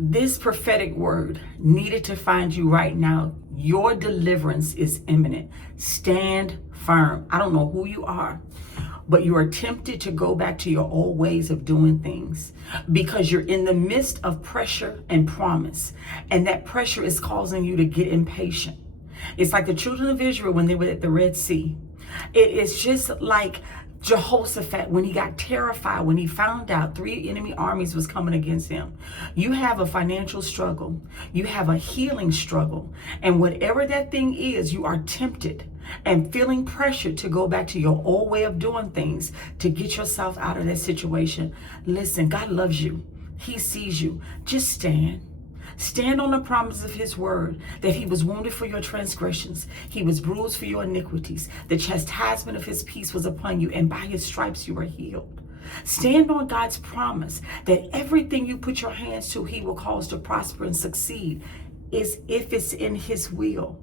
This prophetic word needed to find you right now. Your deliverance is imminent. Stand firm. I don't know who you are, but you are tempted to go back to your old ways of doing things because you're in the midst of pressure and promise. And that pressure is causing you to get impatient. It's like the children of Israel when they were at the Red Sea. It is just like Jehoshaphat when he got terrified when he found out 3 enemy armies was coming against him. You have a financial struggle, you have a healing struggle, and whatever that thing is, you are tempted and feeling pressured to go back to your old way of doing things to get yourself out of that situation. Listen, God loves you. He sees you. Just stand. Stand on the promise of his word that he was wounded for your transgressions. He was bruised for your iniquities. The chastisement of his peace was upon you, and by his stripes you were healed. Stand on God's promise that everything you put your hands to, he will cause to prosper and succeed, is if it's in his will.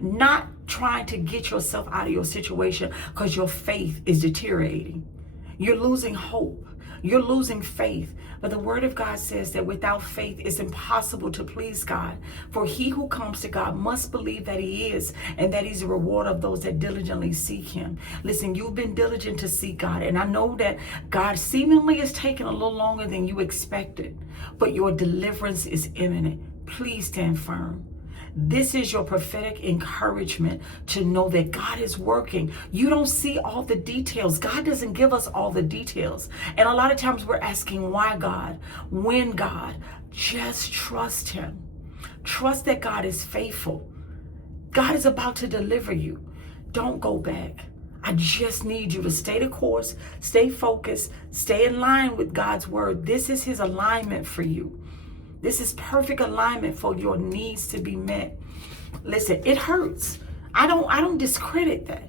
Not trying to get yourself out of your situation because your faith is deteriorating. You're losing hope. You're losing faith. But the word of God says that without faith, it's impossible to please God. For he who comes to God must believe that he is, and that he's a reward of those that diligently seek him. Listen, you've been diligent to seek God. And I know that God seemingly is taking a little longer than you expected. But your deliverance is imminent. Please stand firm. This is your prophetic encouragement to know that God is working. You don't see all the details. God doesn't give us all the details. And a lot of times we're asking, why God? When God? Just trust him. Trust that God is faithful. God is about to deliver you. Don't go back. I just need you to stay the course, stay focused, stay in line with God's word. This is his alignment for you. This is perfect alignment for your needs to be met. Listen, it hurts. I don't discredit that.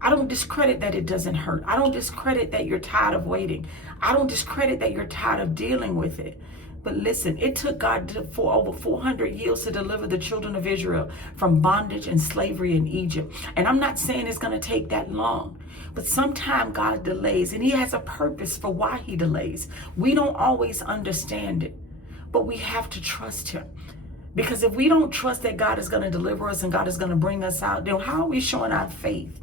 I don't discredit that it doesn't hurt. I don't discredit that you're tired of waiting. I don't discredit that you're tired of dealing with it. But listen, it took God for over 400 years to deliver the children of Israel from bondage and slavery in Egypt. And I'm not saying it's going to take that long. But sometimes God delays, and he has a purpose for why he delays. We don't always understand it. But we have to trust him. Because if we don't trust that God is going to deliver us and God is going to bring us out, then how are we showing our faith?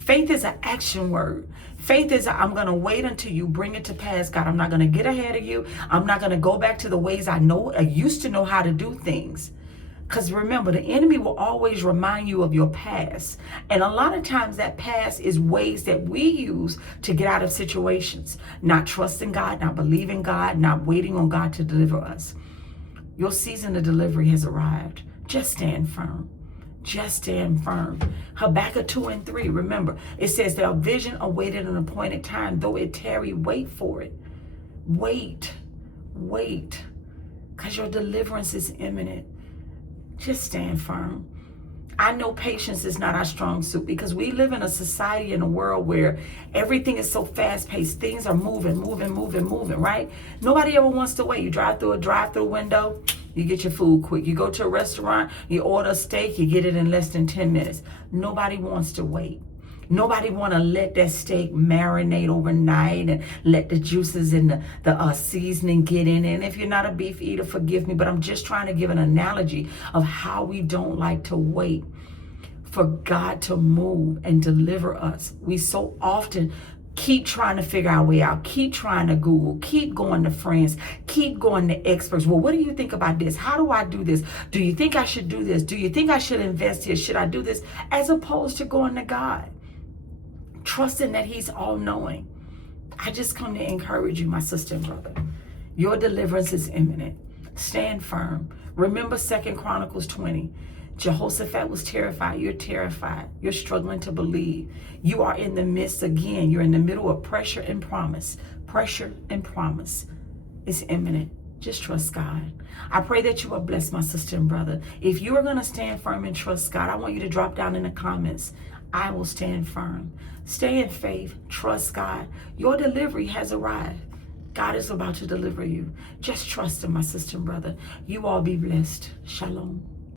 Faith is an action word. Faith is, I'm going to wait until you bring it to pass, God. I'm not going to get ahead of you. I'm not going to go back to the ways I used to know how to do things. Because remember, the enemy will always remind you of your past. And a lot of times that past is ways that we use to get out of situations. Not trusting God, not believing God, not waiting on God to deliver us. Your season of delivery has arrived. Just stand firm. Just stand firm. Habakkuk 2:3, remember, it says that a vision awaited an appointed time. Though it tarry, wait for it. Wait. Because your deliverance is imminent. Just stand firm. I know patience is not our strong suit because we live in a society, in a world where everything is so fast-paced. Things are moving, right? Nobody ever wants to wait. You drive through a drive-through window, you get your food quick. You go to a restaurant, you order a steak, you get it in less than 10 minutes. Nobody wants to wait. Nobody want to let that steak marinate overnight and let the juices and the seasoning get in. And if you're not a beef eater, forgive me, but I'm just trying to give an analogy of how we don't like to wait for God to move and deliver us. We so often keep trying to figure our way out, keep trying to Google, keep going to friends, keep going to experts. Well, what do you think about this? How do I do this? Do you think I should do this? Do you think I should invest here? Should I do this? As opposed to going to God, trusting that he's all-knowing. I just come to encourage you, my sister and brother. Your deliverance is imminent. Stand firm. Remember 2 Chronicles 20. Jehoshaphat was terrified. You're terrified. You're struggling to believe. You are in the midst again. You're in the middle of pressure and promise. Pressure and promise is imminent. Just trust God. I pray that you are blessed, my sister and brother. If you are going to stand firm and trust God, I want you to drop down in the comments, I will stand firm. Stay in faith. Trust God. Your delivery has arrived. God is about to deliver you. Just trust him, my sister and brother. You all be blessed. Shalom.